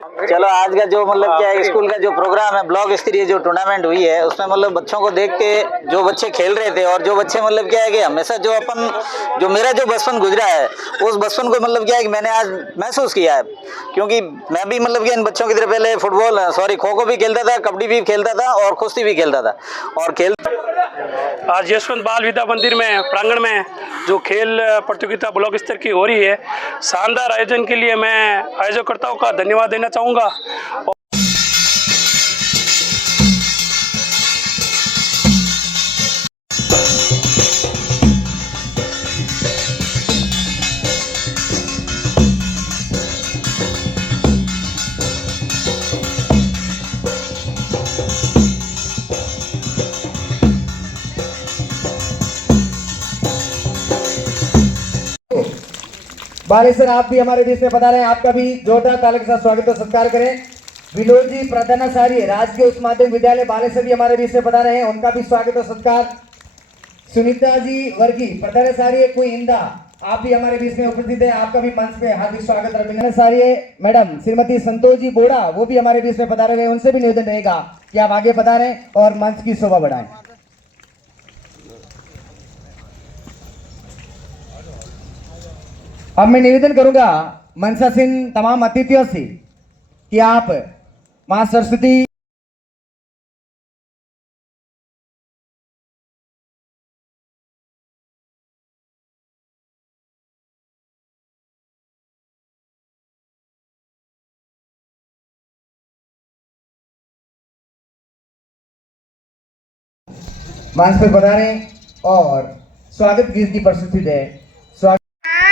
चलो आज का जो मतलब क्या है स्कूल का जो प्रोग्राम है, ब्लॉक स्तरीय जो टूर्नामेंट हुई है उसमें मतलब बच्चों को देख के जो बच्चे खेल रहे थे और जो बच्चे मतलब क्या है कि हमेशा जो मेरा जो बचपन गुजरा है उस बचपन को मतलब क्या है कि मैंने आज महसूस किया है, क्योंकि मैं भी मतलब क्या इन बच्चों की तरह पहले खो खो भी खेलता था, कबड्डी भी खेलता था और कुश्ती भी खेलता था और आज यशवंत बाल विद्या मंदिर में प्रांगण में जो खेल प्रतियोगिता ब्लॉक स्तर की हो रही है, शानदार आयोजन के लिए मैं आयोजकर्ताओं का धन्यवाद देना चाहूँगा। बालेश्वर आप भी हमारे बीच में बता रहे हैं, आपका भी जोरदार ताली के साथ स्वागत और सत्कार करें। विनोद जी प्रधानाचार्य राजकीय उच्च माध्यमिक विद्यालय बालेश्वर भी हमारे बीच में बता रहे हैं, उनका भी स्वागत और सत्कार। सुनीता जी वर्गी प्रधानाचार्य कोई इंदा आप भी हमारे बीच में उपस्थित है, आपका भी मंच पे हार्दिक स्वागत। प्रधानाचार्य मैडम श्रीमती संतोष जी बोड़ा वो भी हमारे बीच में बता रहे हैं, उनसे भी निवेदन रहेगा कि आप आगे बता रहे और मंच की शोभा बढ़ाएं। अब मैं निवेदन करूंगा मंचासीन तमाम अतिथियों से कि आप मां सरस्वती मंच पर बता रहे और स्वागत गीत की प्रस्तुति दे।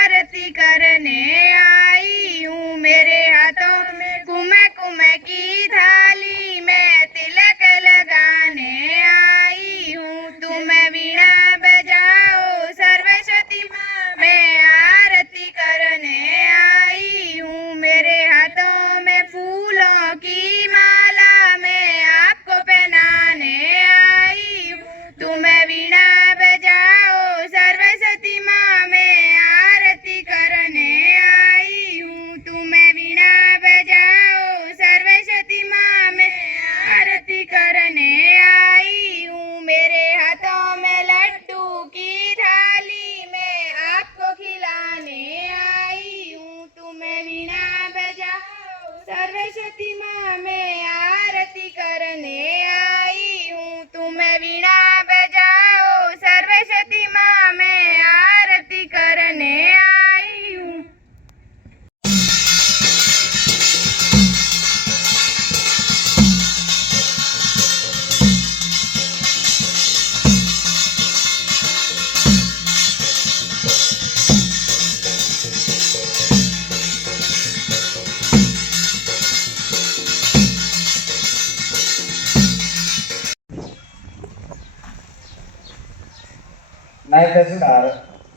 आरती करने आई हूँ, मेरे हाथों में कुम की थाली में तिलक लगाने आई हूँ। तुम वीणा बजाओ सरस्वती माँ, मैं आरती करने आई हूँ। मेरे हाथों में फूलों की माला मैं आपको पहनाने आई हूँ। तुम वीणा बजाओ सरस्वती माँ, मैं आरती करने आई हूँ। तुम वीणा बजाओ सरस्वती माँ, मैं आरती करने आई हूँ। मेरे हाथों में लड्डू की थाली मैं आपको खिलाने आई हूँ। तुम वीणा बजाओ सरस्वती माँ, मैं आरती करने आई हूँ। तुम वीणा बजाओ सरस्वती माँ, मैं आरती करने आई हूँ। नायब तहसीलदार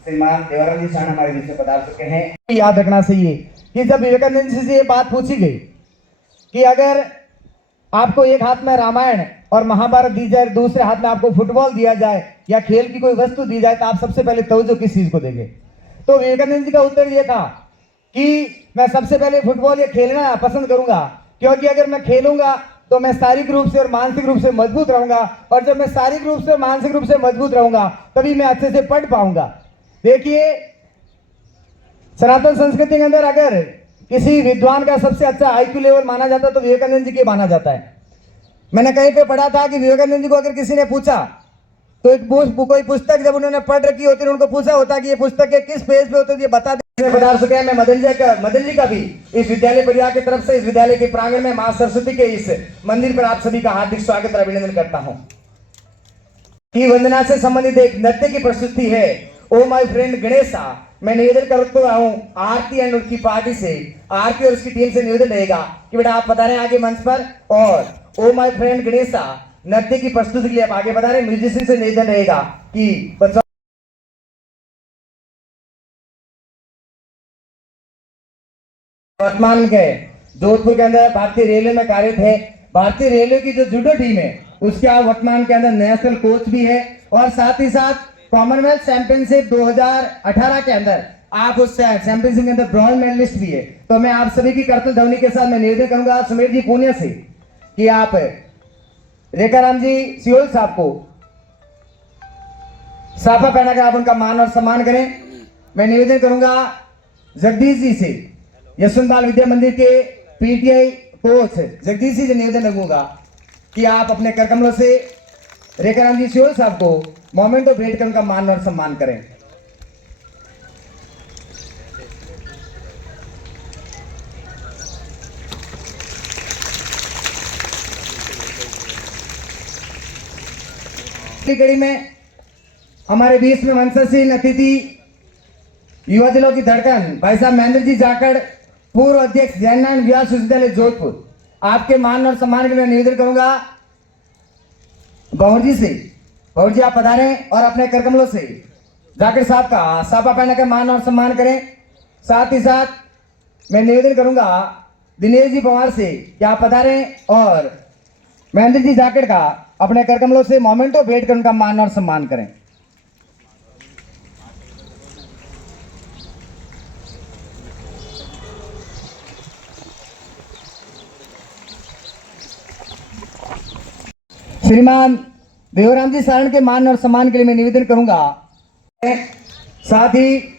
श्रीमान देवराम जी शान हमारे बीच में पधार चुके हैं। याद रखना चाहिए कि जब विवेकानंद जी से ये बात पूछी गई कि अगर आपको एक हाथ में रामायण और महाभारत दी जाए, दूसरे हाथ में आपको फुटबॉल दिया जाए या खेल की कोई वस्तु दी जाए, तो आप सबसे पहले तवज्जो किस चीज को देंगे? तो विवेकानंद जी का उत्तर ये था कि मैं सबसे पहले फुटबॉल या खेलना पसंद करूंगा, क्योंकि अगर मैं खेलूंगा तो मैं शारीरिक रूप से और मानसिक रूप से मजबूत रहूंगा, और जब मैं शारीरिक रूप से मानसिक रूप से मजबूत रहूंगा तभी मैं अच्छे से पढ़ पाऊंगा। देखिए, सनातन संस्कृति के अंदर अगर किसी विद्वान का सबसे अच्छा आईक्यू लेवल माना जाता है तो विवेकानंद जी के माना जाता है। मैंने कहीं पे पढ़ा था कि विवेकानंद जी को अगर किसी ने पूछा तो एक कोई पुस्तक जब उन्होंने पढ़ रखी होती है, उनको पूछा होता कि ये पुस्तक के किस पेज पे होती है, ये बता दें। बता सके हैं। मैं मदन जी का भी इस विद्यालय परिवार की तरफ से इस विद्यालय के प्रांगण में मां सरस्वती के इस मंदिर पर आप सभी का हार्दिक स्वागत और अभिनंदन करता हूं। की वंदना से संबंधित एक नृत्य की प्रस्तुति है, ओ माय फ्रेंड गणेशा। मैं निवेदन करता हूं आरती एंड उसकी पार्टी से, आरती और उसकी टीम से निवेदन रहेगा कि बेटा आप बता रहे हैं आगे मंच पर, और ओ माय फ्रेंड गणेशा नृत्य की प्रस्तुति के लिए आप आगे बता रहे हैं। म्यूजिशियन से निवेदन रहेगा कि बच्चों वर्तमान के जोधपुर के अंदर भारतीय रेलवे में कार्यरत है। भारतीय रेलवे की जो जूडो टीम है उसके आप वर्तमान के अंदर नेशनल कोच भी है, और साथ ही साथ कॉमनवेल्थ चैंपियनशिप 2018 के अंदर आप उस चैंपियनशिप के अंदर ब्रॉन्ज मेडलिस्ट भी है। तो मैं आप सभी की करतल ध्वनि के साथ मैं निवेदन करूंगा सुमेर जी पुणे से कि आप रेखाराम जी सियोल साहब को साफा पहनाकर आप उनका मान और सम्मान करें। मैं निवेदन करूंगा जगदीश जी से, यशवंतपाल विद्या मंदिर के पीटीआई कोच जगदीश जी से निवेदन रखूंगा कि आप अपने कर कमलों से रेखाराम जी सियोल साहब को मोमेंट ऑफ भेंट कर उनका मान और सम्मान करें। कड़ी में हमारे बीच में मंचशील अतिथि युवा दिलों की धड़कन भाई साहब महेंद्र जी जाखड़, पूर्व अध्यक्ष जैननारायण व्यास विश्वविद्यालय जोधपुर, आपके मान और सम्मान के लिए निवेदन करूंगा बहूर जी से। बहूर जी आप पधारें और अपने कर कमलों से जाखड़ साहब का साफा पहनाकर मान और सम्मान करें। साथ ही साथ मैं निवेदन करूंगा दिनेश जी पवार से कि आप पधारें और महेंद्र जी जाखड़ का अपने कर कमलों से मोमेंटो भेंट कर उनका मान और सम्मान करें। श्रीमान देवराम जी सारण के मान और सम्मान के लिए मैं निवेदन करूंगा। साथ ही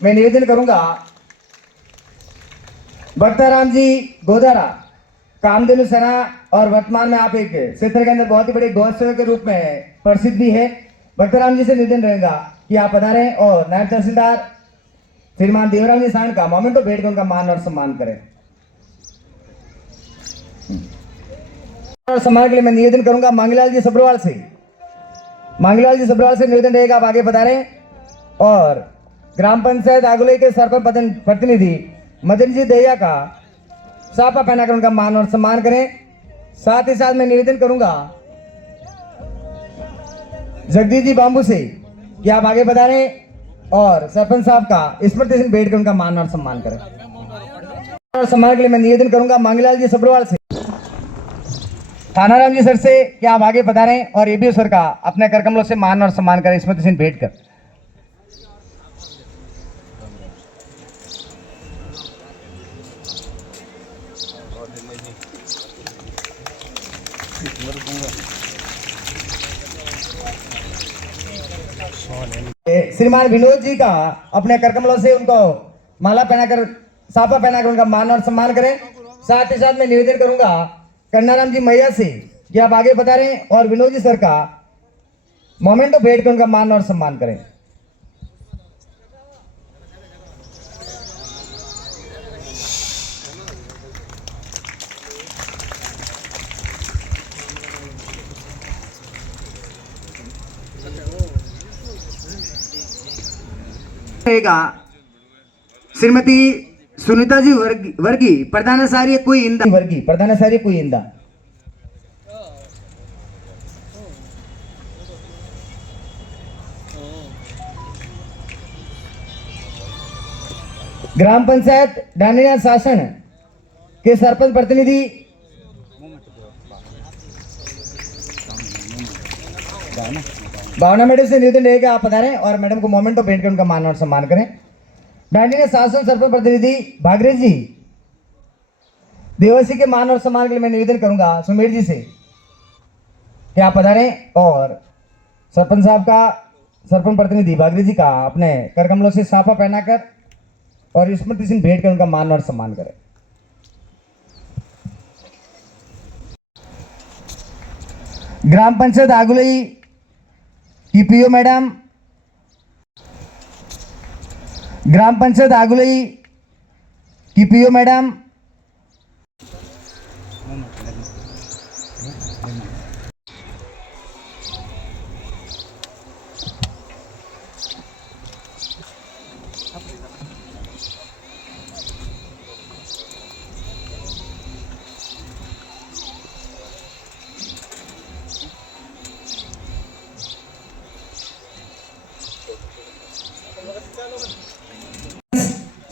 मैं निवेदन करूंगा भक्ताराम जी गोदारा, कामधेनु सेना और वर्तमान में आप एक क्षेत्र के अंदर बहुत ही बड़े गौ सेवक के रूप में प्रसिद्ध भी है। भक्ताराम जी से निवेदन रहेगा कि आप पधारें और नायब तहसीलदार श्रीमान देवराम जी सारण का मोमेंटो भेंट कर उनका मान और सम्मान करें। और सम्मान के लिए मैं निवेदन करूंगा मांगीलाल जी सब्रवाल से। मांगीलाल जी सब्रवाल से निवेदन रहेगा आप आगे पधारें और ग्राम पंचायत आगुलई के सरपंच प्रतिनिधि मदन जी दहिया का साफा पहनाकर उनका मान और सम्मान करें। साथ ही साथ मैं निवेदन करूंगा जगदीश जी बांबू से कि आप आगे पधारें और सरपंच साहब का स्मृति चिन्ह भेंट कर उनका मान और सम्मान करें। और सम्मान के लिए मैं निवेदन करूंगा मांगीलाल जी सब्रवाल से, थानाराम जी सर से कि आप आगे पधारें और एबीओ सर का अपने कर कमलों से मान और सम्मान करें, स्मृति चिन्ह भेंट कर। श्रीमान विनोद जी का अपने कर कमलों से उनको माला पहनाकर साफा पहनाकर उनका मान और सम्मान करें। साथ ही साथ मैं निवेदन करूंगा कन्नाराम जी मैया से कि आप आगे पधारें और विनोद जी सर का मोमेंटो भेंट कर उनका मान और सम्मान करें। श्रीमती सुनीता जी वर्गी प्रधानाचार्य कोई इंदा वर्गी प्रधानाचार्य कोई इंदा। ग्राम पंचायत डांडिया शासन के सरपंच प्रतिनिधि भावना मैडम से निवेदन रहेगा आप पधारें और मैडम को मोमेंटो भेंट कर उनका मान और सम्मान करें। डांडिया शासन सरपंच प्रतिनिधि भागरेज जी देवसी के मान और सम्मान के लिए मैं निवेदन करूंगा सुमेर जी से कि आप पधारें और सरपंच साहब का सरपंच प्रतिनिधि भागरेज जी का अपने कर कमलों से साफा पहनाकर और स्मृति चिन्ह भेंट कर उनका मान और सम्मान करें। ग्राम पंचायत आगुलई की पीओ मैडम, ग्राम पंचायत आगुलई की पीओ मैडम,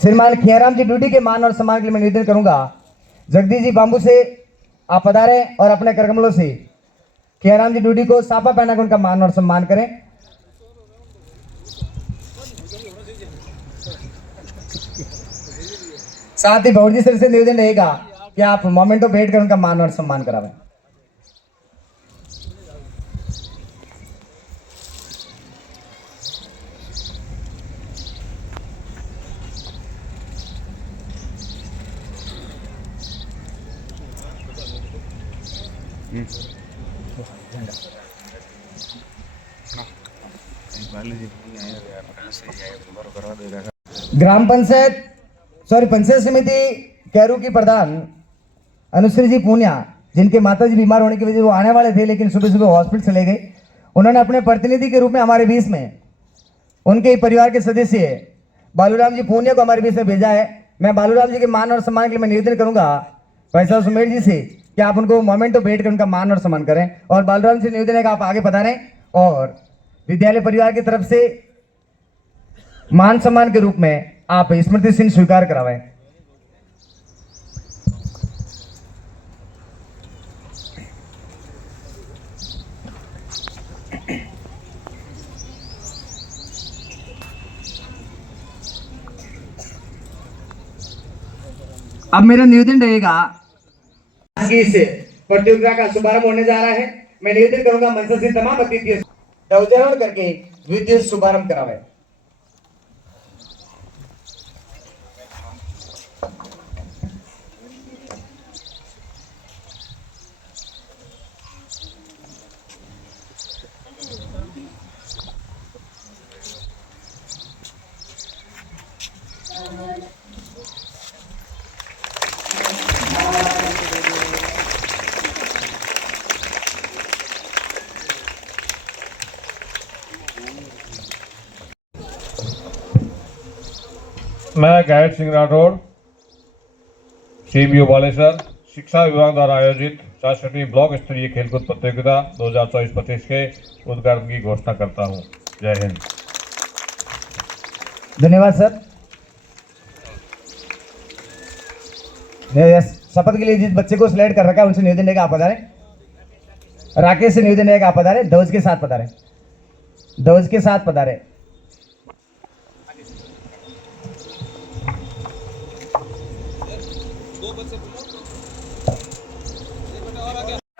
श्रीमान खियाराम जी ड्यूटी के मान और सम्मान के लिए मैं निवेदन करूंगा जगदीश जी बांबू से आप पधारें और अपने कर कमलों से खियाराम जी ड्यूटी को साफा पहनाकर उनका मान और सम्मान करें। साथ ही भौजी सर से निवेदन रहेगा कि आप मोमेंटो भेंट कर उनका मान और सम्मान करावें। पंचायत समिति कैरू की प्रधान अनुश्री जी पूनिया, जिनके माताजी बीमार होने की वजह से वो आने वाले थे लेकिन सुबह सुबह हॉस्पिटल चले गए, उन्होंने अपने प्रतिनिधि के रूप में हमारे बीच में उनके परिवार के सदस्य बालूराम जी पूनिया को हमारे बीच में भेजा है। मैं बालूराम जी के मान और सम्मान के लिए मैं निवेदन करूंगा भाई साहब सुमेर जी से कि आप उनको मोमेंटो भेंट कर उनका मान और सम्मान करें। और बालूराम जी निवेदन है कि आप आगे पधारें और विद्यालय परिवार की तरफ से मान सम्मान के रूप में आप स्मृति चिन्ह स्वीकार करावें। अब मेरा निवेदन रहेगा कि इस प्रतियोगिता का शुभारंभ होने जा रहा है। मैं निवेदन करूंगा मंच से तमाम अतिथियों ध्वजारोहण करके विद्युत शुभारंभ करावे। मैं गायक सिंह राठौड़, CBO बालेसर, शिक्षा विभाग द्वारा आयोजित 64वीं ब्लॉक स्तरीय खेलकूद प्रतियोगिता 2024-25 के उद्घाटन की घोषणा करता हूं। जय हिंद। धन्यवाद सर। शपथ के लिए जिस बच्चे को सिलेक्ट कर रखा है उनसे निवेदन है कि आप पधारें। राकेश से निवेदन है कि आप पधारें, ध्वज के साथ पधारें, ध्वज के साथ पधारें।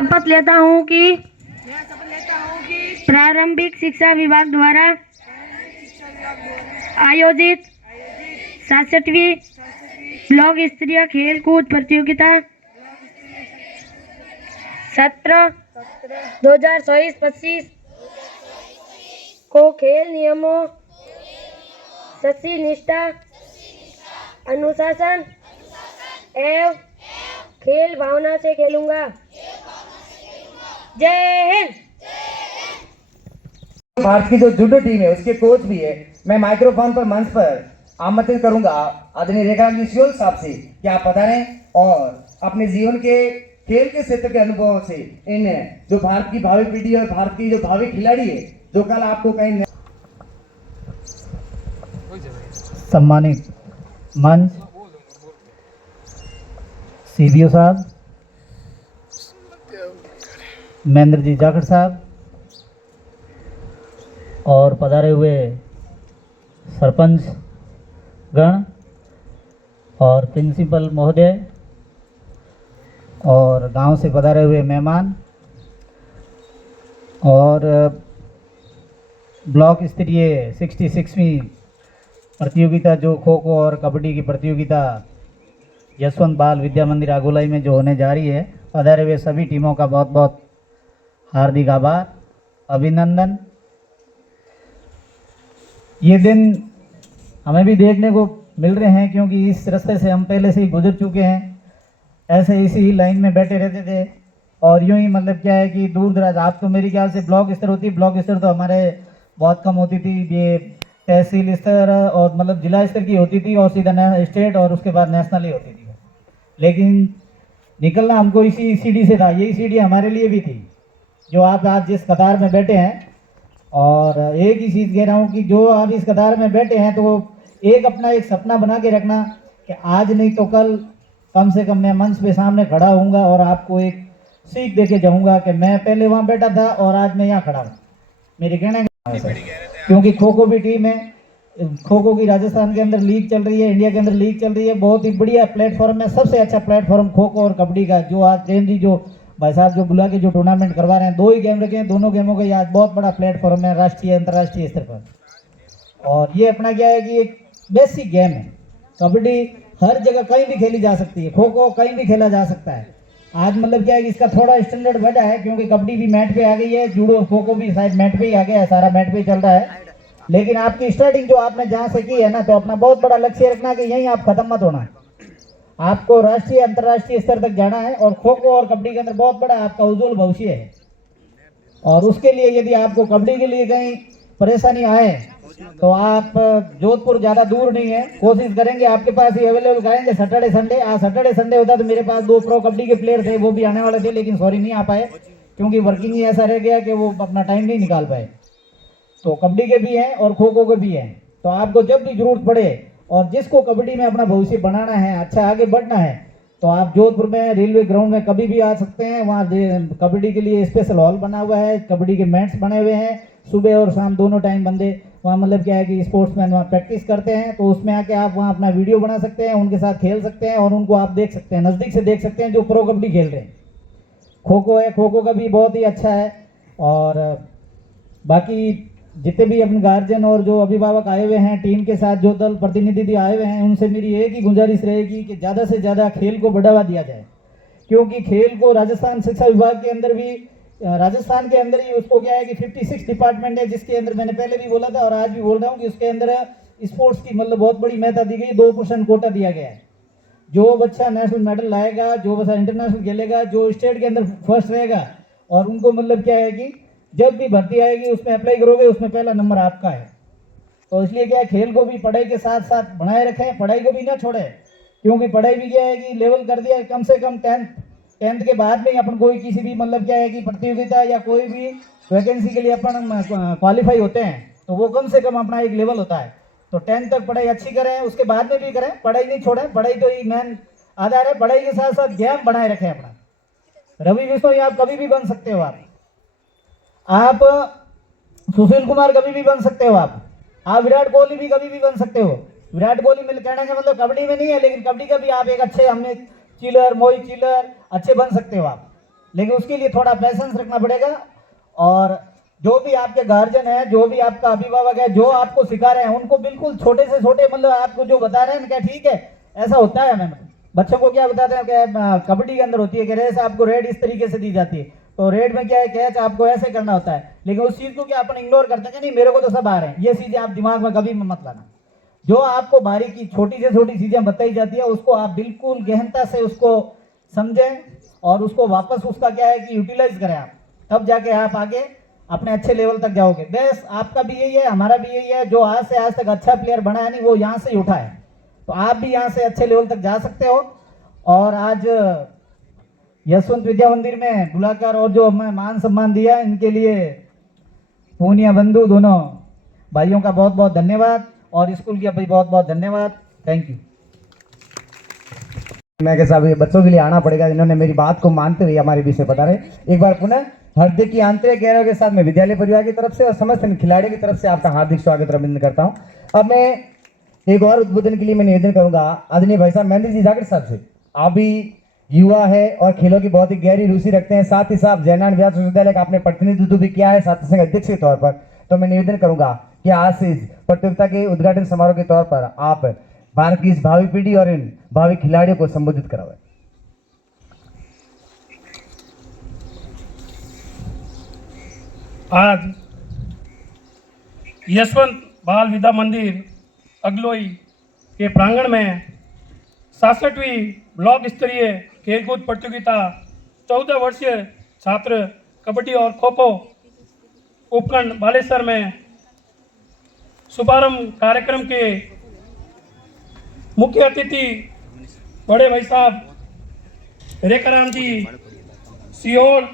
शपथ लेता हूँ कि प्रारंभिक शिक्षा विभाग द्वारा आयोजित 67वीं ब्लॉक स्तरीय खेलकूद प्रतियोगिता सत्र 2024-25 को खेल नियमों, सच्ची निष्ठा, अनुशासन एवं खेल भावना से खेलूंगा। जय हिंद। भारत की जो जूडो टीम है उसके कोच भी है। मैं माइक्रोफोन पर मंच पर आमंत्रित करूंगा आदरणीय रेखा जी सियोल साहब से कि आप पधारें और अपने जीवन के खेल के क्षेत्र के अनुभव से इन जो भारत की भावी पीढ़ी और भारत की जो भावी खिलाड़ी है जो कल आपको कहीं सम्मानित मंच CBO साहब, महेंद्र जी जाखड़ साहब और पधारे हुए सरपंच गण और प्रिंसिपल महोदय और गांव से पधारे हुए मेहमान और ब्लॉक स्तरीय 66वीं प्रतियोगिता जो खो खो और कबड्डी की प्रतियोगिता यशवंत बाल विद्या मंदिर आगोलाई में जो होने जा रही है, पधारे हुए सभी टीमों का बहुत बहुत हार्दिक आभार, अभिनंदन। ये दिन हमें भी देखने को मिल रहे हैं क्योंकि इस रास्ते से हम पहले से ही गुजर चुके हैं। ऐसे इसी ही लाइन में बैठे रहते थे और यूं ही मतलब क्या है कि दूर दराज आप तो मेरे ख्याल से ब्लॉक स्तर होती, ब्लॉक स्तर तो हमारे बहुत कम होती थी, ये तहसील स्तर और मतलब जिला स्तर की होती थी और सीधा स्टेट और उसके बाद नेशनल ही होती थी। लेकिन निकलना हमको इसी सीढ़ी से था, यही सीढ़ी हमारे लिए भी थी जो आप आज जिस कतार में बैठे हैं। और एक ही चीज़ कह रहा हूँ कि जो आप इस कतार में बैठे हैं तो एक अपना एक सपना बना के रखना कि आज नहीं तो कल कम से कम मैं मंच पे सामने खड़ा होऊंगा और आपको एक सीख दे के जाऊँगा कि मैं पहले वहाँ बैठा था और आज मैं यहाँ खड़ा हूँ। मेरे कहने का क्योंकि खो खो भी टीम है, खो खो की राजस्थान के अंदर लीग चल रही है, इंडिया के अंदर लीग चल रही है। बहुत ही बढ़िया प्लेटफॉर्म है, सबसे अच्छा प्लेटफॉर्म खो खो और कबड्डी का। जो आज जैन जी जो भाई साहब जो बुला के जो टूर्नामेंट करवा रहे हैं, 2 ही गेम रखे हैं, दोनों गेमों का ये आज बहुत बड़ा प्लेटफॉर्म है राष्ट्रीय अंतर्राष्ट्रीय स्तर पर। और ये अपना क्या है कि एक बेसिक गेम है। कबड्डी हर जगह कहीं भी खेली जा सकती है, खो खो कहीं भी खेला जा सकता है। आज मतलब क्या है कि इसका थोड़ा स्टैंडर्ड बढ़ा है, क्योंकि कबड्डी भी मैट पे आ गई है, जूडो खो खो भी शायद मैट पे ही आ गया है, सारा मैट पे ही चल रहा है। लेकिन आपकी स्टार्टिंग जो आपने जहाँ से की है ना, तो अपना बहुत बड़ा लक्ष्य रखना कि यहीं आप खत्म मत होना, आपको राष्ट्रीय अंतर्राष्ट्रीय स्तर तक जाना है। और खो खो और कबड्डी के अंदर बहुत बड़ा आपका उज्जवल भविष्य है। और उसके लिए यदि आपको कबड्डी के लिए कहीं परेशानी आए तो आप जोधपुर ज़्यादा दूर नहीं है, कोशिश करेंगे आपके पास ही अवेलेबल करेंगे सैटरडे संडे। आज सैटरडे संडे होता तो मेरे पास 2 प्रो कबड्डी के प्लेयर थे, वो भी आने वाले थे, लेकिन सॉरी नहीं आ पाए, क्योंकि वर्किंग ही ऐसा रह गया कि वो अपना टाइम नहीं निकाल पाए। तो कबड्डी के भी हैं और खो खो के भी हैं। तो आपको जब भी जरूरत पड़े और जिसको कबड्डी में अपना भविष्य बनाना है, अच्छा आगे बढ़ना है, तो आप जोधपुर में रेलवे ग्राउंड में कभी भी आ सकते हैं। वहाँ कबड्डी के लिए स्पेशल हॉल बना हुआ है, कबड्डी के मैट्स बने हुए हैं, सुबह और शाम दोनों टाइम बंदे वहाँ मतलब क्या है कि स्पोर्ट्समैन वहाँ प्रैक्टिस करते हैं। तो उसमें आके आप वहाँ अपना वीडियो बना सकते हैं, उनके साथ खेल सकते हैं और उनको आप देख सकते हैं, नज़दीक से देख सकते हैं जो प्रो कबड्डी खेल रहे हैं। खो खो है, खो खो का भी बहुत ही अच्छा है। और बाकी जितने भी अपने गार्जियन और जो अभिभावक आए हुए हैं टीम के साथ, जो दल प्रतिनिधि आए हुए हैं, उनसे मेरी एक ही गुजारिश रहेगी कि ज़्यादा से ज़्यादा खेल को बढ़ावा दिया जाए। क्योंकि खेल को राजस्थान शिक्षा विभाग के अंदर भी, राजस्थान के अंदर ही उसको क्या है कि 56 डिपार्टमेंट है, जिसके अंदर मैंने पहले भी बोला था और आज भी बोल रहा हूँ कि उसके अंदर स्पोर्ट्स की मतलब बहुत बड़ी महत्ता दी गई, 2% कोटा दिया गया है। जो बच्चा नेशनल मेडल लाएगा, जो बच्चा इंटरनेशनल खेलेगा, जो स्टेट के अंदर फर्स्ट रहेगा, और उनको मतलब क्या है कि जब भी भर्ती आएगी उसमें अप्लाई करोगे, उसमें पहला नंबर आपका है। तो इसलिए क्या है, खेल को भी पढ़ाई के साथ साथ बनाए रखें, पढ़ाई को भी ना छोड़ें। क्योंकि पढ़ाई भी क्या है कि लेवल कर दिया, कम से कम 10th के बाद में अपन कोई किसी भी मतलब क्या है कि प्रतियोगिता या कोई भी वैकेंसी के लिए अपन क्वालिफाई होते हैं, तो वो कम से कम अपना एक लेवल होता है। तो 10th तक पढ़ाई अच्छी करें, उसके बाद में भी करें, पढ़ाई नहीं छोड़ें। पढ़ाई तो ही मेन आधार है, पढ़ाई के साथ साथ गेम बनाए रखें अपना। रवि बिश्नोई आप कभी भी बन सकते हो, आप सुशील कुमार कभी भी बन सकते हो, आप विराट कोहली भी कभी भी बन सकते हो। विराट कोहली मिल कहने का मतलब कबड्डी में नहीं है, लेकिन कबड्डी का भी आप एक अच्छे हमने चिलर, मोहित चिलर अच्छे बन सकते हो आप। लेकिन उसके लिए थोड़ा पैसेंस रखना पड़ेगा। और जो भी आपके गार्जियन है, जो भी आपका अभिभावक है, जो आपको सिखा रहे हैं, उनको बिल्कुल छोटे से छोटे मतलब आपको जो बता रहे हैं क्या ठीक है ऐसा होता है। हमें बच्चों को क्या बताते हैं कि कबड्डी के अंदर होती है कि रेस आपको रेड इस तरीके से दी जाती है, तो रेड में क्या है कैच आपको ऐसे करना होता है। लेकिन उस चीज़ को क्या अपन इग्नोर करते हैं कि नहीं मेरे को तो सब आ रहे हैं, ये चीज़ें आप दिमाग में कभी मत लाना। जो आपको बारीकी छोटी से छोटी चीज़ें बताई जाती है, उसको आप बिल्कुल गहनता से उसको समझें और उसको वापस उसका क्या है कि यूटिलाइज करें आप, तब जाके आप आगे अपने अच्छे लेवल तक जाओगे। बस आपका भी यही है, हमारा भी यही है। जो आज से आज तक अच्छा प्लेयर बना है नहीं, वो यहाँ से ही उठा है, तो आप भी यहाँ से अच्छे लेवल तक जा सकते हो। और आज यशवंत विद्या मंदिर में बुलाकर और जो हमें मान सम्मान दिया, इनके लिए पूनिया बंधु दोनों भाइयों का बहुत बहुत धन्यवाद और स्कूल की भी बहुत बहुत धन्यवाद। Thank you. मैं कैसा अभी बच्चों के लिए आना पड़ेगा, इन्होंने मेरी बात को मानते हुए हमारे विषय बता रहे। एक बार पुनः हार्दिक की आंतरिक गैरों के साथ मैं विद्यालय परिवार की तरफ से और समस्त खिलाड़ियों की तरफ से आपका हार्दिक स्वागत अभिनंदन करता हूं। अब मैं एक और उद्बोधन के लिए मैं निवेदन करूंगा आदरणीय भाई साहब महेंद्र जी जागड़ साहब से। आप भी युवा है और खेलों की बहुत ही गहरी रुचि रखते हैं, साथ ही साथ जयनारायण व्यास विश्वविद्यालय का आपने प्रतिनिधित्व भी किया है साथ संघ अध्यक्ष के तौर पर। तो मैं निवेदन करूंगा कि आज से इस प्रतियोगिता के उद्घाटन समारोह के तौर पर आप भारत की इस भावी पीढ़ी और इन भावी खिलाड़ियों को संबोधित करावें। आज यशवंत बाल विद्या मंदिर अगलोई के प्रांगण में 67वीं ब्लॉक स्तरीय खेलकूद प्रतियोगिता 14 वर्षीय छात्र कबड्डी और खो खो उपखंड बालेश्वर में शुभारंभ कार्यक्रम के मुख्य अतिथि बड़े भाई साहब रेखाराम जी सीहोर,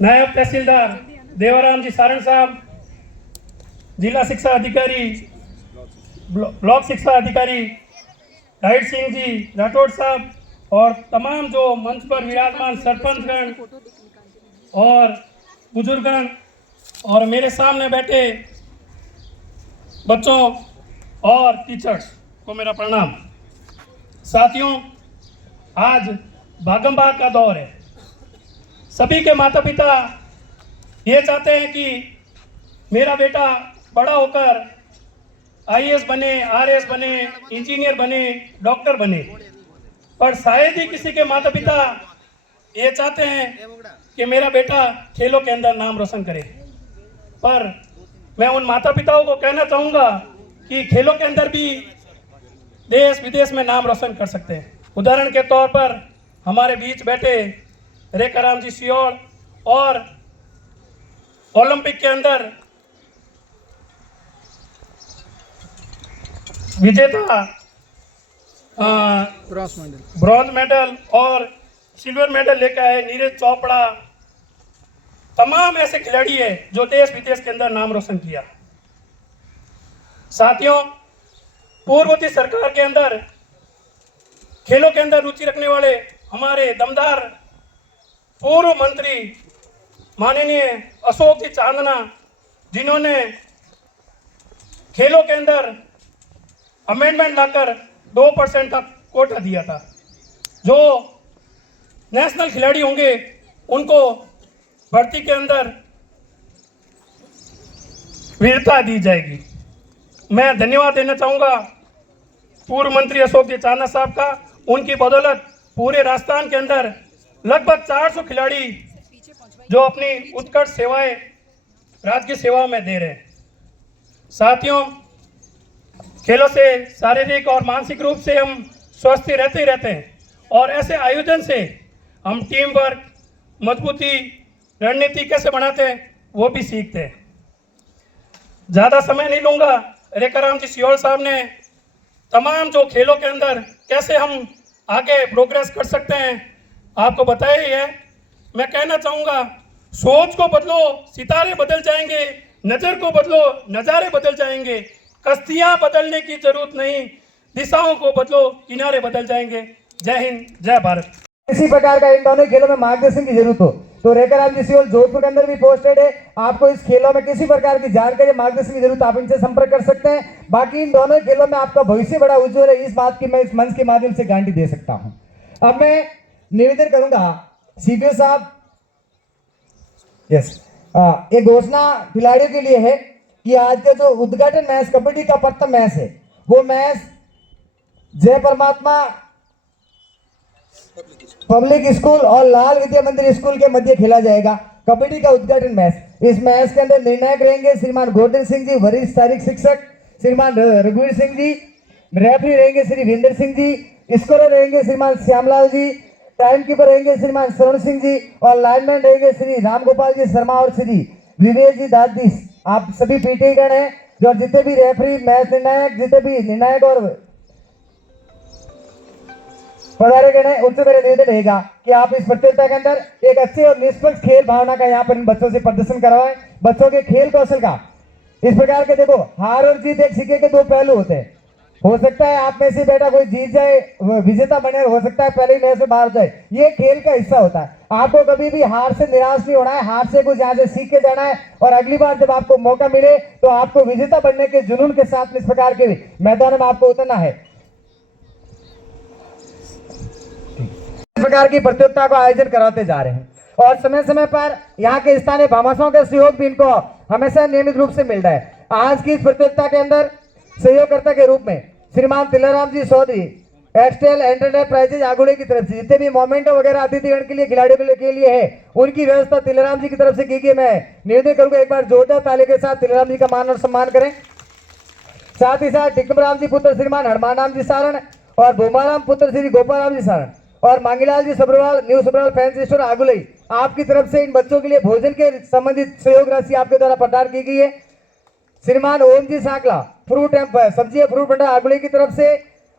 नायब तहसीलदार देवाराम जी सारण साहब, जिला शिक्षा अधिकारी ब्लॉक शिक्षा अधिकारी राइट सिंह जी राठौड़ साहब और तमाम जो मंच पर विराजमान सरपंचगण और बुजुर्गगण और मेरे सामने बैठे बच्चों और टीचर्स को मेरा प्रणाम। साथियों, आज भागम भाग का दौर है। सभी के माता पिता ये चाहते हैं कि मेरा बेटा बड़ा होकर आईएएस बने, आरएएस बने, इंजीनियर बने, डॉक्टर बने, पर शायद ही किसी के माता पिता ये चाहते हैं कि मेरा बेटा खेलों के अंदर नाम रोशन करे। पर मैं उन माता पिताओं को कहना चाहूँगा कि खेलों के अंदर भी देश विदेश में नाम रोशन कर सकते हैं। उदाहरण के तौर पर हमारे बीच बैठे रेखाराम जी सियोल और ओलंपिक के अंदर विजेता ब्रॉन्ज मेडल और सिल्वर मेडल लेकर आए नीरज चोपड़ा, तमाम ऐसे खिलाड़ी हैं जो देश विदेश के अंदर नाम रोशन किया। साथियों, पूर्ववर्ती सरकार के अंदर खेलों के अंदर रुचि रखने वाले हमारे दमदार पूर्व मंत्री माननीय अशोक जी चांदना, जिन्होंने खेलों के अंदर अमेंडमेंट लाकर 2% का कोटा दिया था। जो नेशनल खिलाड़ी होंगे उनको भर्ती के अंदर वीरता दी जाएगी। मैं धन्यवाद देना चाहूँगा पूर्व मंत्री अशोक जी चांदना साहब का। उनकी बदौलत पूरे राजस्थान के अंदर लगभग 400 खिलाड़ी जो अपनी उत्कृष्ट सेवाएं राज्य की सेवा में दे रहे हैं। साथियों, खेलों से शारीरिक और मानसिक रूप से हम स्वस्थ रहते ही रहते हैं और ऐसे आयोजन से हम टीम वर्क, मजबूती, रणनीति कैसे बनाते हैं वो भी सीखते हैं। ज़्यादा समय नहीं लूँगा। रेखाराम जी सियोल साहब ने तमाम जो खेलों के अंदर कैसे हम आगे प्रोग्रेस कर सकते हैं आपको बताया ही है। मैं कहना चाहूँगा, सोच को बदलो, सितारे बदल जाएंगे, नज़र को बदलो, नज़ारे बदल जाएंगे। कश्तियाँ बदलने की जरूरत नहीं, दिशाओं को बदलो, किनारे बदल जाएंगे। जय हिंद, जय भारत। किसी प्रकार का इन दोनों खेलों में मार्गदर्शन की जरूरत हो तो रेखाराम जी सियोल जोधपुर के अंदर भी पोस्टेड है। आपको इस खेलों में किसी प्रकार की जानकारी, मार्गदर्शन की जरूरत, आप इनसे संपर्क कर सकते हैं। बाकी इन दोनों खेलों में आपका भविष्य बड़ा उज्जवल है, इस बात की मैं इस मंच के माध्यम से गारंटी दे सकता हूं। अब मैं निवेदन करूंगा सीपीओ साहब, यस, एक घोषणा खिलाड़ियों के लिए है कि आज का जो उद्घाटन मैच, कबड्डी का प्रथम मैच है, वो मैच जय परमात्मा पब्लिक स्कूल और लाल विद्या मंदिर स्कूल के मध्य खेला जाएगा। कबड्डी का उद्घाटन मैच। इस मैच के अंदर निर्णायक रहेंगे श्रीमान गोवर्धन सिंह जी, वरिष्ठ शारीरिक शिक्षक श्रीमान रघुवीर सिंह जी, रेफरी रहेंगे श्री वीरेंद्र सिंह जी, स्कोरर रहेंगे श्रीमान श्यामलाल जी, टाइम कीपर रहेंगे श्रीमान श्रवण सिंह जी और लाइनमैन रहेंगे श्री राम गोपाल जी शर्मा और श्री विवेक जी दादीस। आप सभी पीटी गण हैं जो जितने भी रेफरी, मैच निर्णायक, जितने भी निर्णायक और पधारे गए हैं, उनसे मेरा निवेदन रहेगा कि आप इस प्रतियोगिता के अंदर एक अच्छे और निष्पक्ष खेल भावना का यहाँ पर इन बच्चों से प्रदर्शन करवाएं। बच्चों के खेल कौशल का इस प्रकार के, देखो, हार और जीत एक सिक्के के दो पहलू होते हैं। हो सकता है आप में से बेटा कोई जीत जाए, विजेता बने, हो सकता है पहले ही मैच से बाहर जाए। ये खेल का हिस्सा होता है। आपको कभी भी हार से निराश नहीं होना है, हार से कुछ यहाँ से सीख के जाना है और अगली बार जब आपको मौका मिले तो आपको विजेता बनने के जुनून के साथ इस प्रकार के मैदान में आपको उतरना है। इस प्रकार की प्रतियोगिता का आयोजन कराते जा रहे हैं और समय समय पर यहाँ के स्थानीय भामाशाहों का सहयोग भी इनको हमेशा नियमित रूप से मिल रहा है। आज की इस प्रतियोगिता के अंदर सहयोगकर्ता के रूप में श्रीमान तिलाराम जी चौधरी, एक्सटेल एंटरप्राइजेज आगुड़े की तरफ से जितने भी मोमेंट वगैरह अतिथिगण के लिए, खिलाड़ियों के लिए है, उनकी व्यवस्था तिलाराम जी की तरफ से की गई। मैं निवेदन करूंगा एक बार जोरदार ताली के साथ तिलाराम जी का मान और सम्मान करें। साथ ही साथ टिकमराम जी पुत्र श्रीमान हनुमान जी सारण और भूमाराम पुत्र श्री गोपाल राम जी सारण और Mangilal ji Sabarwal, new Sabarwal fancy store आगुलई, आपकी तरफ से इन बच्चों के लिए भोजन के संबंधित सहयोग राशि आपके द्वारा प्रदान की गई है। श्रीमान ओम जी साकला, फ्रूट एंड सब्जी फ्रूट भंडार आगुलई की तरफ से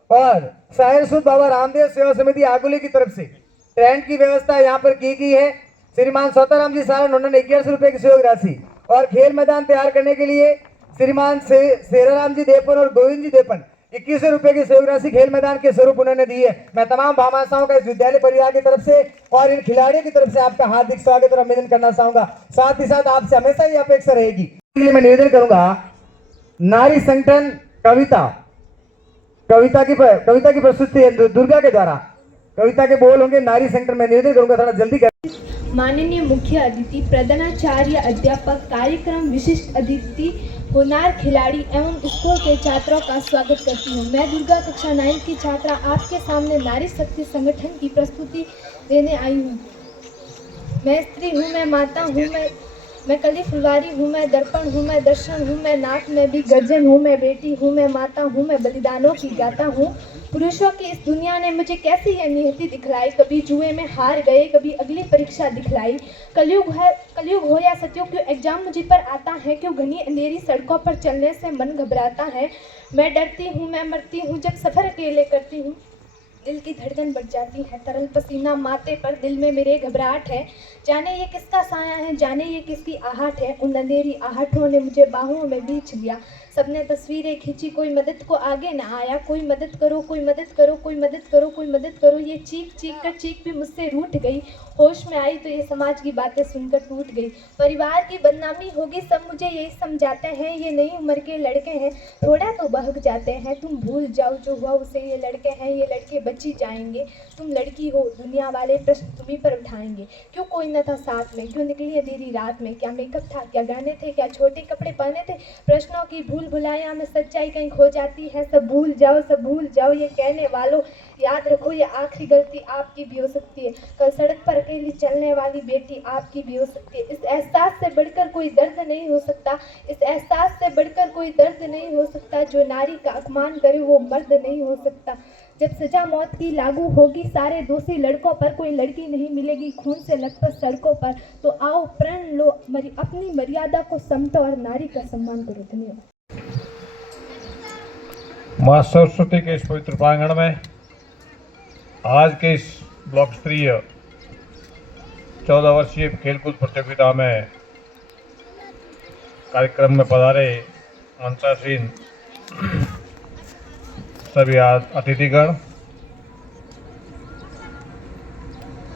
और शायर सुध बाबा रामदेव सेवा समिति आगुलई की तरफ से टेंट की व्यवस्था यहाँ पर की गई है। श्रीमान सौताराम जी सारण, उन्होंने 1100 रुपए की सहयोग राशि और खेल मैदान तैयार करने के लिए श्रीमान शेराराम जी देपन और गोविंद जी देपन 2100 रुपए की सहयोग राशि खेल मैदान के स्वरूप उन्होंने दी है। मैं तमाम भामाशाहों का इस विद्यालय परिवार की तरफ से और इन खिलाड़ियों की तरफ से आपका हार्दिक स्वागत और अभिनंदन करना चाहूंगा। साथ ही साथ आपसे हमेशा ही अपेक्षा रहेगी, इसलिए मैं निवेदन करूंगा नारी संगठन कविता की प्रस्तुति है दुर्गा के द्वारा। कविता के बोल होंगे नारी संगठन में निवेदन करूंगा, थोड़ा जल्दी कर। माननीय मुख्य अतिथि, प्रधानाचार्य, अध्यापक, कार्यक्रम विशिष्ट अतिथि, होनार खिलाड़ी एवं स्कूल के छात्रों का स्वागत करती हूँ। मैं दुर्गा कक्षा 9 की छात्रा आपके सामने नारी शक्ति संगठन की प्रस्तुति देने आई हूँ। मैं स्त्री हूँ, मैं माता हूँ, मैं कली फुलवारी हूँ, मैं दर्पण हूँ, मैं दर्शन हूँ, मैं नाक में भी गर्जन हूँ, मैं बेटी हूँ, मैं माता हूँ, मैं बलिदानों की गाता हूँ। पुरुषों की इस दुनिया ने मुझे कैसी यह नियति दिखलाई, कभी जुए में हार गए, कभी अगली परीक्षा दिखलाई। कलयुग हो या सतयुग, क्यों एग्जाम मुझे पर आता है, क्यों घनी अंधेरी सड़कों पर चलने से मन घबराता है। मैं डरती हूँ, मैं मरती हूँ, जब सफ़र अकेले करती हूँ दिल की धड़कन बढ़ जाती है, तरल पसीना माथे पर, दिल में मेरे घबराहट है। जाने ये किसका साया है, जाने ये किसकी आहट है, उन अंधेरी आहटों ने मुझे बाहों में बींच लिया। सबने तस्वीरें खींची, कोई मदद को आगे न आया। कोई मदद करो, कोई मदद करो, कोई मदद करो, कोई मदद करो। ये चीख भी मुझसे रूठ गई। होश में आई तो ये समाज की बातें सुनकर टूट गई। परिवार की बदनामी होगी, सब मुझे यही समझाते हैं। ये नई उम्र के लड़के हैं, थोड़ा तो बहक जाते हैं। तुम भूल जाओ जो हुआ उसे, ये लड़के हैं, ये लड़के बची जाएंगे। तुम लड़की हो, दुनिया वाले प्रश्न तुम्हीं पर उठाएंगे। क्यों कोई न था साथ में, क्यों निकली अंधेरी रात में, क्या मेकअप था, क्या गाने थे, क्या छोटे कपड़े पहने थे। प्रश्नों की भूल भुलाया में सच्चाई कहीं खो जाती है। सब भूल जाओ, सब भूल जाओ, ये कहने वालों याद रखो, ये आखिरी गलती आपकी भी हो सकती है। कल सड़क पर अकेली चलने वाली बेटी आपकी भी हो सकती है। इस एहसास से बढ़कर कोई दर्द नहीं हो सकता, इस एहसास से बढ़कर कोई दर्द नहीं हो सकता। जो नारी का अपमान करे वो मर्द नहीं हो सकता। जब सजा मौत की लागू होगी सारे दोषी लड़कों पर, कोई लड़की नहीं मिलेगी खून से लथपथ सड़कों पर। तो आओ प्रण लो, अपनी मर्यादा को समझो और नारी का सम्मान करो। धन्यवाद। माँ सरस्वती के इस पवित्र प्रांगण में आज के इस ब्लॉक स्तरीय 14 वर्षीय खेलकूद प्रतियोगिता में कार्यक्रम में पधारे मंचासीन सभी अतिथिगण,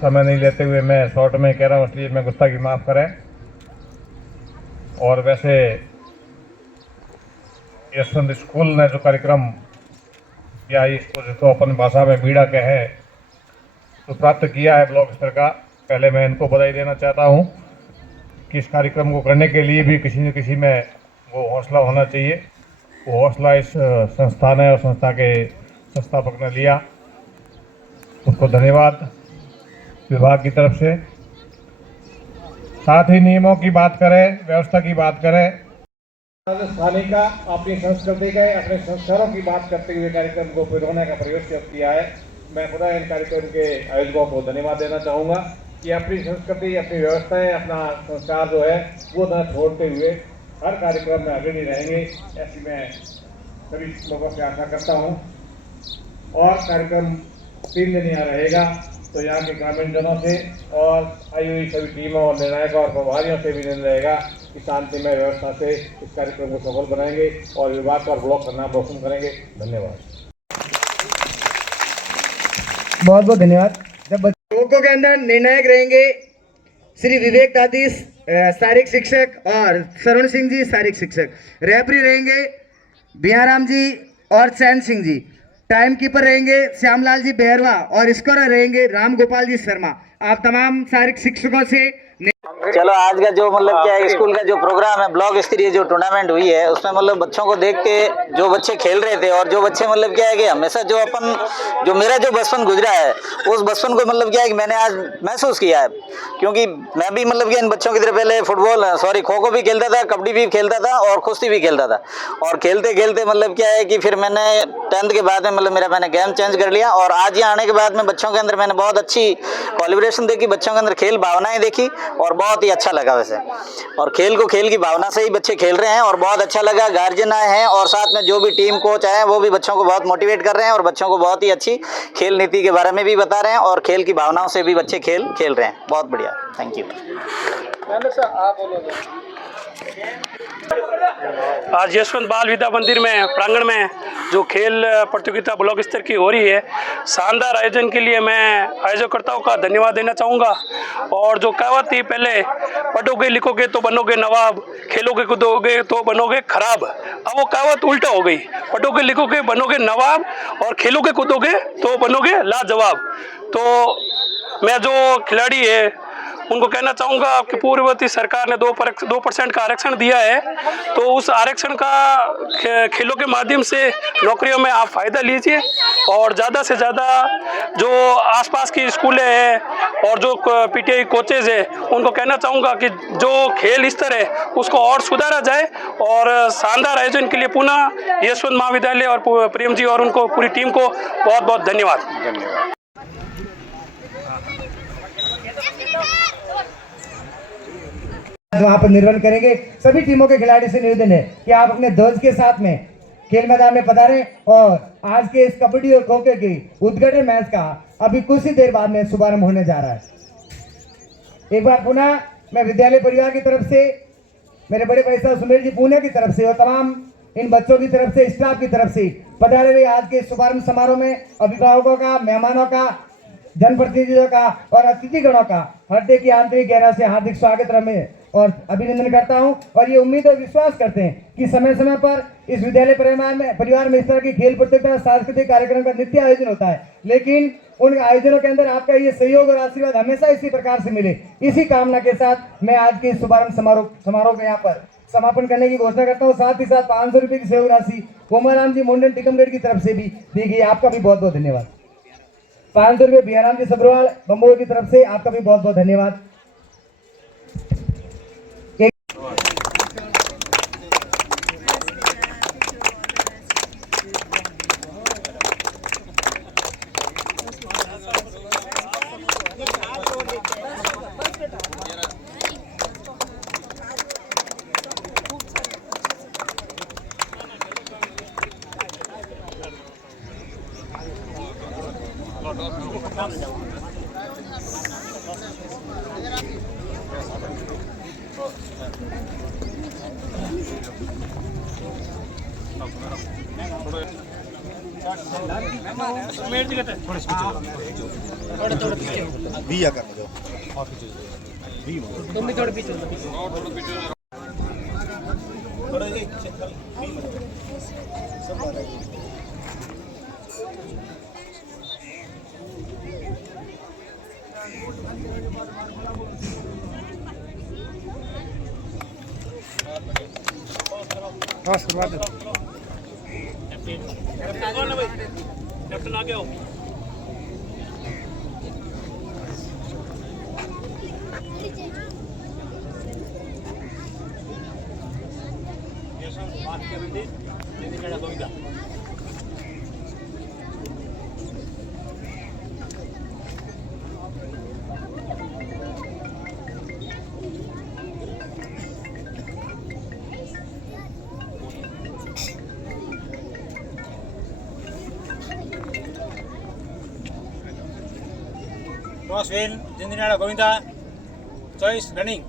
समय नहीं लेते हुए मैं शॉर्ट में कह रहा हूँ, इसलिए मैं गुस्ताखी माफ़ करें। और वैसे यशवंत स्कूल ने जो कार्यक्रम या इसको जिसको अपन भाषा में बीड़ा कहे तो प्राप्त किया है ब्लॉक स्तर का, पहले मैं इनको बधाई देना चाहता हूँ कि इस कार्यक्रम को करने के लिए भी किसी न किसी में वो हौसला होना चाहिए। वो हौसला इस संस्था ने और संस्था के संस्थापक ने लिया, उसको धन्यवाद विभाग की तरफ से। साथ ही नियमों की बात करें, व्यवस्था की बात करें, राजस्थानी का अपनी संस्कृति का अपने संस्कारों की बात करते हुए कार्यक्रम को पिरोने का प्रयास किया है। मैं खुदा इन कार्यक्रम के आयोजकों को धन्यवाद देना चाहूँगा कि अपनी संस्कृति, अपनी व्यवस्थाएं, अपना संस्कार जो है वो न छोड़ते हुए हर कार्यक्रम में अग्रणी रहेंगे, ऐसी मैं सभी लोगों से आशा करता हूँ। और कार्यक्रम 3 दिन यहाँ रहेगा, तो यहाँ के ग्रामीण जनों से और आई हुई सभी टीमों और निर्णायकों और प्रभारियों से भी निर्णय रहेगा कि शांतिमय व्यवस्था से इस कार्यक्रम को सफल बनाएंगे और विभाग और ब्लॉक का नाम रोशन करेंगे। धन्यवाद। बहुत बहुत धन्यवाद। जब बच्चों के अंदर निर्णायक रहेंगे श्री विवेक दादीस शारीरिक शिक्षक और शरण सिंह जी शारीरिक शिक्षक, रेफरी रहेंगे बिहाराम जी और चैन सिंह जी, टाइम कीपर रहेंगे श्यामलाल जी बेहरवा और स्कोरर रहेंगे राम गोपाल जी शर्मा। आप तमाम शारीरिक शिक्षकों से चलो आज का जो मतलब क्या है स्कूल का जो प्रोग्राम है, ब्लॉक स्तरीय जो टूर्नामेंट हुई है, उसमें मतलब बच्चों को देख के जो बच्चे खेल रहे थे और जो बच्चे मतलब क्या है कि हमेशा जो अपन जो मेरा जो बचपन गुजरा है उस बचपन को मतलब क्या है कि मैंने आज महसूस किया है, क्योंकि मैं भी मतलब क्या इन बच्चों की तरह पहले खो खो भी खेलता था, कबड्डी भी खेलता था और कुश्ती भी खेलता था। और खेलते खेलते मतलब क्या है कि फिर मैंने 10th के बाद में मतलब मैंने गेम चेंज कर लिया और आज यहाँ आने के बाद में बच्चों के अंदर मैंने बहुत अच्छी कोलैबोरेशन देखी, बच्चों के अंदर खेल भावनाएं देखी और बहुत ही अच्छा लगा वैसे। और खेल को खेल की भावना से ही बच्चे खेल रहे हैं और बहुत अच्छा लगा। गार्जियन आए हैं और साथ में जो भी टीम कोच आए हैं वो भी बच्चों को बहुत मोटिवेट कर रहे हैं और बच्चों को बहुत ही अच्छी खेल नीति के बारे में भी बता रहे हैं और खेल की भावनाओं से भी बच्चे खेल रहे हैं। बहुत बढ़िया, थैंक यू। आज यशवंत बाल विद्या मंदिर में प्रांगण में जो खेल प्रतियोगिता ब्लॉक स्तर की हो रही है, शानदार आयोजन के लिए मैं आयोजकर्ताओं का धन्यवाद देना चाहूँगा। और जो कहावत थी पहले, पढ़ोगे लिखोगे तो बनोगे नवाब, खेलोगे कूदोगे तो बनोगे खराब, अब वो कहावत उल्टा हो गई, पढ़ोगे लिखोगे बनोगे नवाब और खेलोगे कूदोगे तो बनोगे लाजवाब। तो मैं जो खिलाड़ी है उनको कहना चाहूँगा कि पूर्ववर्ती सरकार ने 2% का आरक्षण दिया है, तो उस आरक्षण का खेलों के माध्यम से नौकरियों में आप फ़ायदा लीजिए और ज़्यादा से ज़्यादा जो आसपास की स्कूलें हैं और जो पीटीआई कोचेज है उनको कहना चाहूँगा कि जो खेल स्तर है उसको और सुधारा जाए। और शानदार आयोजन के लिए पुनः यशवंत महाविद्यालय और प्रेम जी और उनको पूरी टीम को बहुत बहुत धन्यवाद। जो आप निर्वहन करेंगे, सभी टीमों के खिलाड़ी से निवेदन है कि आप अपने ध्वज के साथ में खेल मैदान में पधारें और आज के इस कबड्डी और खो खो की उद्घाटन मैच का अभी कुछ ही देर बाद में शुभारंभ होने जा रहा है। एक बार पुनः मैं विद्यालय परिवार की तरफ से, मेरे बड़े भाई साहब सुमेर जी पुणे की तरफ से और तमाम इन बच्चों की तरफ से, स्टाफ की तरफ से पधारे हुए आज के शुभारंभ समारोह में अभिभावकों का, मेहमानों का, जनप्रतिनिधियों का और अतिथिगणों का हृदय की आंतरिक गहरा से हार्दिक स्वागत और अभिनंदन करता हूं। और ये उम्मीद और विश्वास करते हैं कि समय समय पर इस विद्यालय परिवार में इस तरह की खेल प्रतियोगिता, सांस्कृतिक कार्यक्रम का नित्य आयोजन होता है, लेकिन उन आयोजनों के अंदर आपका ये सहयोग और आशीर्वाद हमेशा इसी प्रकार से मिले, इसी कामना के साथ मैं आज के शुभारंभ समारोह को यहाँ पर समापन करने की घोषणा करता हूँ। साथ ही साथ 500 रुपये की सहयोग राशि कोमाराम जी मुंडन टिकमगढ़ की तरफ से भी दी गई। आपका भी बहुत बहुत धन्यवाद। 500 रुपये बिहाराम जी सब्रवाल बम्बोर की तरफ से, आपका भी बहुत बहुत धन्यवाद। कैप्टन आ गया हो। Crossfield, Jindinada Govinda, choice running.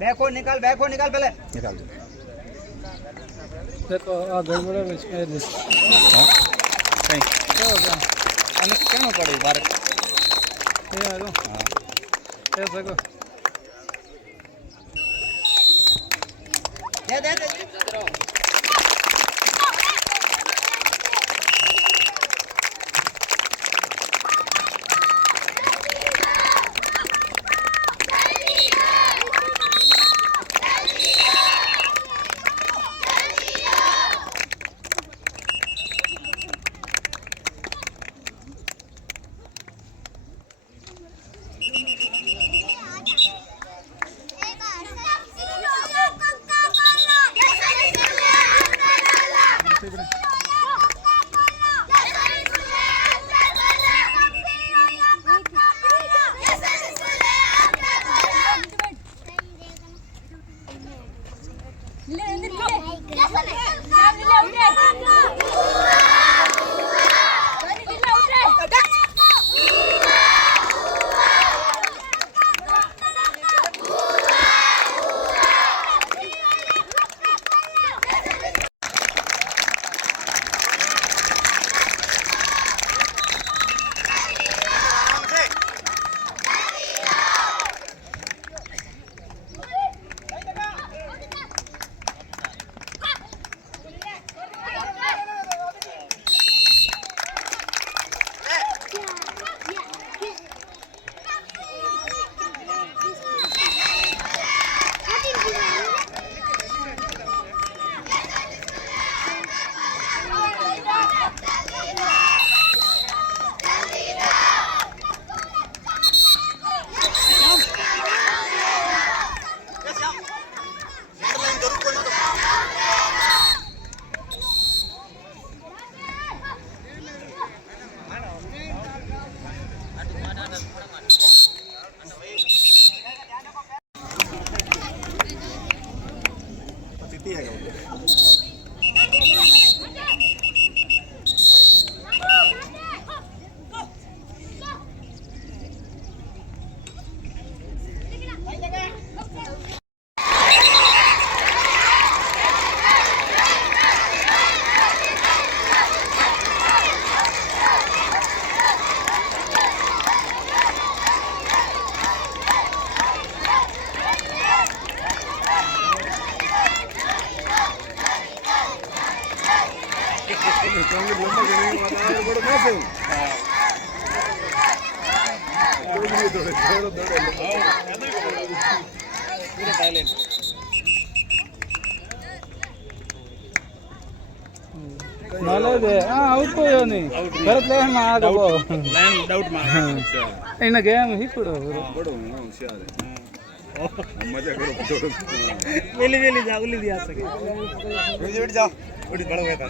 बैको निकाल पहले देखो आ गड़बड़ में इसमें क्या पड़े बार ये आ लो ऐसा को दे ನಾಲೆಜ್ ಔಟ್ ಯೋನಿ ಬರತ್ ಲೇ ಆಗಬೋ ಲೈನ್ ಡೌಟ್ ಮಾ ಇನ್ನ ಗೇಮ್ ಹಿಕ್ಕುಡು ಬಡು ಹುಷಾರ್ ಮಜಾ ಕರೋ ವೇಲಿ ವೇಲಿ जा उली दिया सके बैठ जा बड़ी बड़ा हुआ था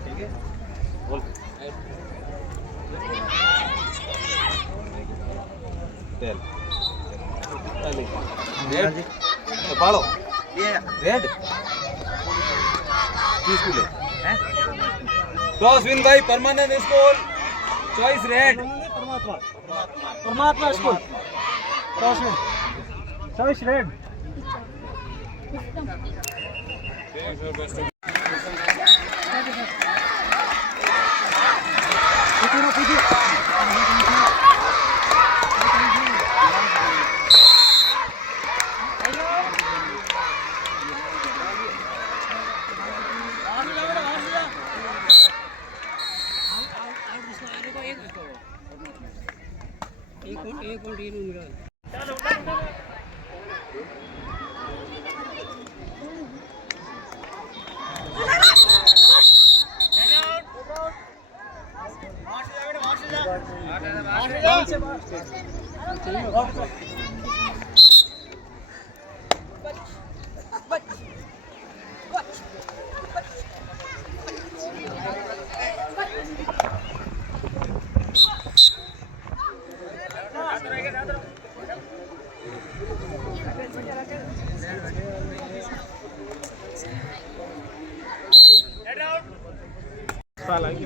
ठीक है बोल तेल रेड पालो रेड किस को ले cross win by permanent school choice red परमात्मा school cross win choice red पीछे